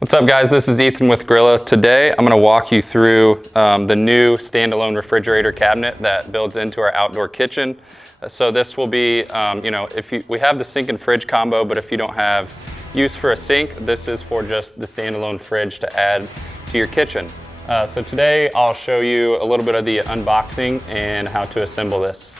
What's up guys, this is Ethan with Grilla. Today I'm going to walk you through the new standalone refrigerator cabinet that builds into our outdoor kitchen. So this will be, we have the sink and fridge combo, but if you don't have use for a sink, this is for just the standalone fridge to add to your kitchen. So today I'll show you a little bit of the unboxing and how to assemble this.